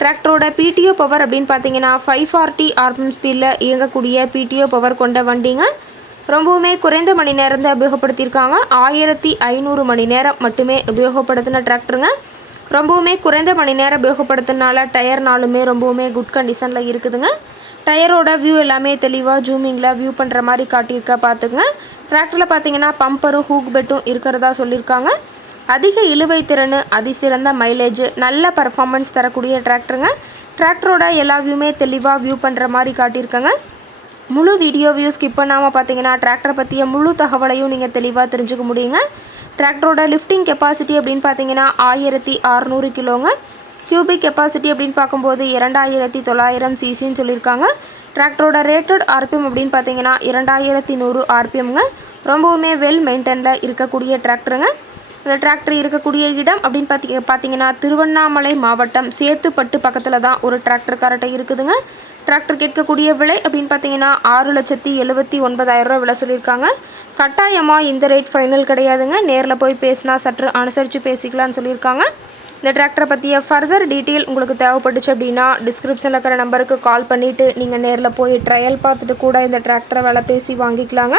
டிராக்டரோட PTO power அப்படின்னு பார்த்தீங்கன்னா ஃபைவ் ஃபார்ட்டி ஆர்பிஎம் ஸ்பீடில் இயங்கக்கூடிய பிடிஓ பவர் கொண்ட வண்டிங்க. ரொம்பவுமே குறைந்த மணி நேரம் தான் உபயோகப்படுத்தியிருக்காங்க. ஆயிரத்தி ஐநூறு மணி நேரம் மட்டுமே உபயோகப்படுத்தின டிராக்டருங்க. ரொம்பவுமே குறைந்த மணி நேரம் உபயோகப்படுத்தினால டயர்னாலுமே ரொம்பவுமே குட் கண்டிஷனில் இருக்குதுங்க. டயரோட வியூ எல்லாமே தெளிவாக ஜூமிங்கில் வியூ பண்ணுற மாதிரி காட்டியிருக்கா பார்த்துங்க டிராக்டரில் பார்த்தீங்கன்னா பம்பரும் ஹூக் பெட்டும் இருக்கிறதா சொல்லியிருக்காங்க. அதிக இழுவை திறன் அதிசிறந்த மைலேஜ் நல்ல பர்ஃபார்மன்ஸ் தரக்கூடிய டிராக்டருங்க டிராக்டரோட எல்லா வியூமே தெளிவாக வியூ பண்ணுற மாதிரி காட்டியிருக்கேங்க. முழு வீடியோ வியூ ஸ்கிப் பண்ணாமல் பார்த்தீங்கன்னா டிராக்டரை பற்றிய முழு தகவலையும் நீங்கள் தெளிவாக தெரிஞ்சுக்க முடியுங்க. டிராக்டரோட லிஃப்டிங் கெப்பாசிட்டி அப்படின்னு பார்த்தீங்கன்னா ஆயிரத்தி அறநூறு கிலோங்க. கியூபிக் கெப்பாசிட்டி அப்படின்னு பார்க்கும்போது இரண்டாயிரத்தி தொள்ளாயிரம் சிசின்னு சொல்லியிருக்காங்க. டிராக்டரோட ரேட்டட் ஆர்பிஎம் அப்படின்னு பார்த்தீங்கன்னா இரண்டாயிரத்தி நூறு ஆர்பிஎம்ங்க ரொம்பவுமே வெல் மெயின்டெனில் இருக்கக்கூடிய டிராக்டருங்க இந்த டிராக்டர் இருக்கக்கூடிய இடம் அப்படின்னு பார்த்தி பார்த்தீங்கன்னா திருவண்ணாமலை மாவட்டம் சேத்துப்பட்டு பக்கத்தில் தான் ஒரு டிராக்டர் கரெக்டாக இருக்குதுங்க. டிராக்டர் கேட்கக்கூடிய விலை அப்படின்னு பார்த்தீங்கன்னா ஆறு லட்சத்தி எழுபத்தி ஒன்பதாயிரரூவா விலை சொல்லியிருக்காங்க. கட்டாயமாக இந்த ரேட் ஃபைனல் கிடையாதுங்க. நேரில் போய் பேசினா சற்று அனுசரித்து பேசிக்கலாம்னு சொல்லியிருக்காங்க. இந்த டிராக்டரை பற்றிய ஃபர்தர் டீட்டெயில் உங்களுக்கு தேவைப்பட்டுச்சு அப்படின்னா டிஸ்கிரிப்ஷனில் இருக்கிற நம்பருக்கு கால் பண்ணிவிட்டு நீங்கள் நேரில் போய் ட்ரையல் பார்த்துட்டு கூட இந்த டிராக்டரை விலை பேசி வாங்கிக்கலாங்க.